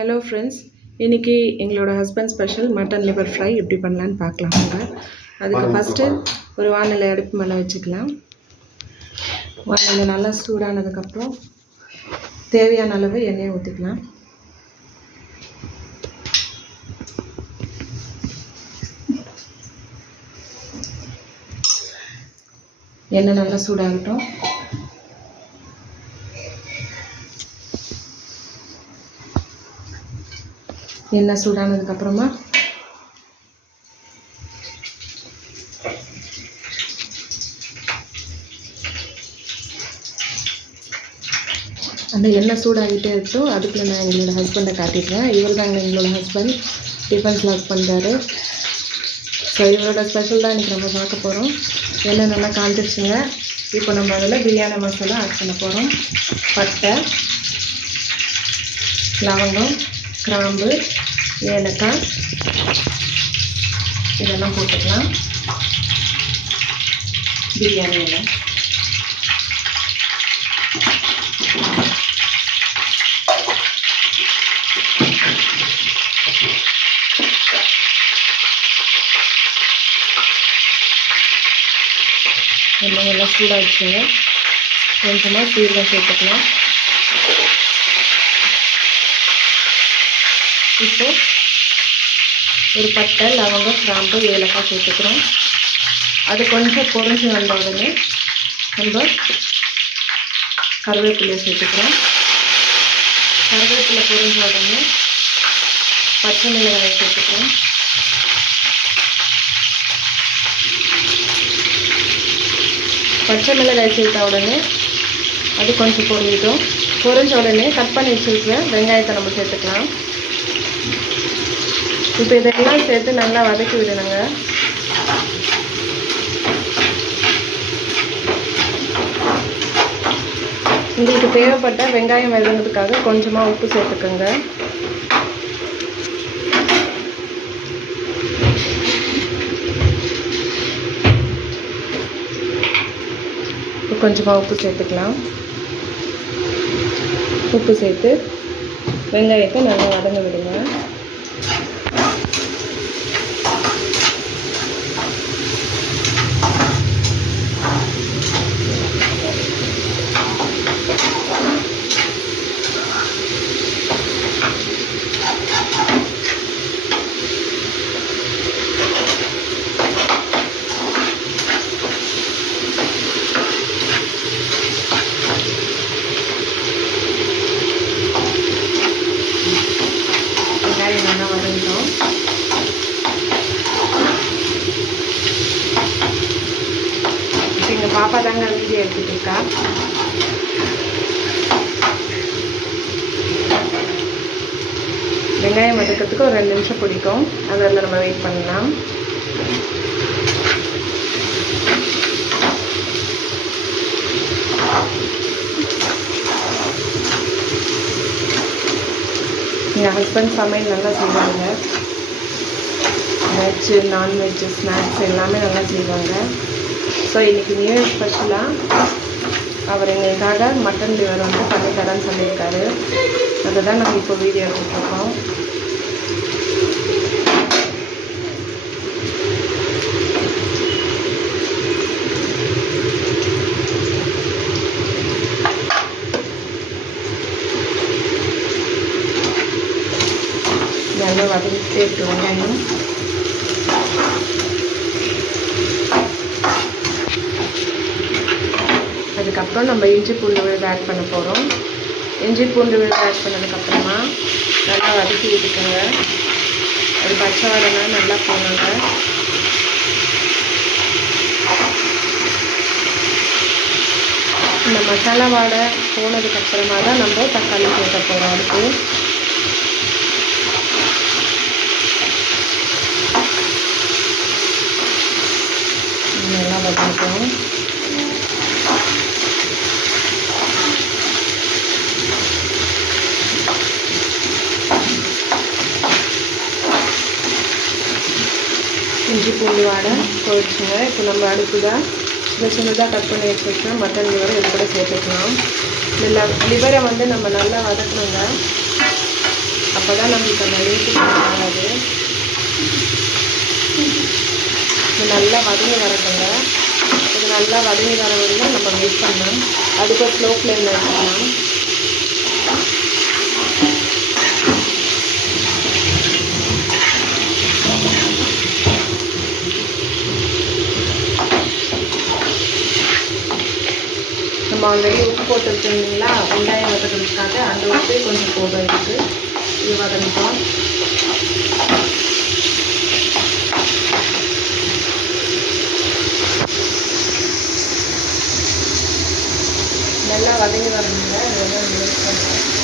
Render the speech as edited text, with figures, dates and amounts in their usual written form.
Hello friends, இன்றைக்கி எங்களோட husband special mutton liver fry எப்படி பண்ணலான்னு பார்க்கலாங்க. அதுக்கு ஃபஸ்ட்டு ஒரு வானிலை அடுப்பு மேலே வச்சுக்கலாம். வானிலை நல்லா சூடானதுக்கப்புறம் தேவையான அளவு எண்ணெயை ஊற்றிக்கலாம். எண்ணெய் நல்லா சூடாகட்டும். எண்ணெய் சூடானதுக்கப்புறமா அந்த எண்ணெய் சூடாகிட்டே இருக்கட்டும். அதுக்குள்ள நான் எங்களோட ஹஸ்பண்டை காட்டிடுறேன். இவர் தாங்க எங்களோட ஹஸ்பண்ட், டிஃபன்ஸில் ஒர்க் பண்ணுறாரு. ஸோ இவரோட ஸ்பெஷல் தான் இன்றைக்கி நம்ம பார்க்க போகிறோம். எண்ணெய் நல்லா காஞ்சிடுச்சுங்க. இப்போ நம்ம அதில் பிரியாணி மசாலா ஆட் பண்ண போகிறோம். பட்டை, லவங்கம், கிராம்பு, ஏலக்காய் இதெல்லாம் போட்டுக்கலாம். பிரியாணி இலை, எல்லாம் சூடாகிடுச்சுங்க. கொஞ்சமாக சீரகம் சேர்த்துக்கலாம். இப்போ ஒரு பட்டை, லவங்கம், கிராம்பு, ஏலக்காய் சேர்த்துக்கிறோம். அது கொஞ்சம் பொரிஞ்சு வந்த உடனே நம்ம கருவேப்பிலையை சேர்த்துக்கிறோம். கருவேப்பிலை பொரிஞ்ச உடனே பச்சை மிளகாய் சேர்த்துக்கிறோம். பச்சை மிளகாய் சேர்த்த உடனே அது கொஞ்சம் பொரிஞ்சிட்டோம். பொரிஞ்ச உடனே கட் பண்ணி வச்சுருக்கிற வெங்காயத்தை நம்ம சேர்த்துக்கலாம். இப்போ இதெல்லாம் சேர்த்து நல்லா வதக்கி விடணுங்க. உங்களுக்கு தேவைப்பட்ட வெங்காயம் வதங்கிறதுக்காக கொஞ்சமாக உப்பு சேர்த்துக்கோங்க. இப்போ கொஞ்சமாக உப்பு சேர்த்துக்கலாம். உப்பு சேர்த்து வெங்காயத்தை நல்லா வதங்க விடுங்க. நல்லா வதங்கிட்டோம். இப்போ எங்கள் பாப்பா தாங்க வீடியோ எடுத்துட்டு இருக்கா. வெங்காயம் வதக்கிறதுக்கு ஒரு 2 நிமிஷம் பிடிக்கும். அதில் நம்ம வெயிட் பண்ணலாம். எங்கள் ஹஸ்பண்ட் சமையல் நல்லா செய்வாங்க. வெஜ்ஜு, நான்வெஜ்ஜு, ஸ்நாக்ஸ் எல்லாமே நல்லா செய்வாங்க. ஸோ இன்றைக்கி நியூ இயர் ஸ்பெஷலாக அவர் எங்களுக்காக மட்டன் லிவர் வந்து பண்ணி தரேன்னு சொல்லியிருக்காரு. அதை தான் நம்ம இப்போ வீடியோ எடுத்துகிட்ருக்கோம். நல்லா வதக்கிட்டே இருக்கு வெங்காயம். அதுக்கப்புறம் நம்ம இஞ்சி பூண்டு விழுது ஆட் பண்ண போகிறோம். இஞ்சி பூண்டு விழுது ஆட் பண்ணதுக்கப்புறமா நல்லா வதக்கி விட்டுக்கோங்க. அது பச்சை வாடனா நல்லா போனாங்க. இந்த மசாலா வாடை போனதுக்கப்புறமா தான் நம்ம தக்காளி சேர்க்க போகிறோம். அதுக்கு நல்லா வதக்கிட்டோம். இஞ்சி பூண்டு வாடை போயிடுச்சுங்க. இப்போ நம்ம அடுப்புல சின்னதாக கட் பண்ணி வச்சுருக்கோம் மட்டன் லிவரை இது கூட சேர்த்துக்கலாம். இந்த லிவரை வந்து நம்ம நல்லா வதக்கணுங்க. அப்போ தான் நம்மளுக்கு அந்த லேட்டு வராது. இது நல்லா வதங்கி வரதுங்க. இது நல்லா வதங்கி வர வரையும் நம்ம வெயிட் பண்ணலாம். அதுக்கு ஸ்லோ ஃப்ளேமில் வச்சுக்கலாம். நம்ம ஆல்ரெடி உப்பு போட்டு வச்சுருந்தீங்களா வெங்காயம் வதக்கிறதுக்காக, அந்த உப்பே கொஞ்சம் போதும் இருக்குது. இது வதங்கிட்டோம். நல்லா வதங்கி வரணுங்க. இதெல்லாம் மிக்ஸ் பண்ணுறேன்.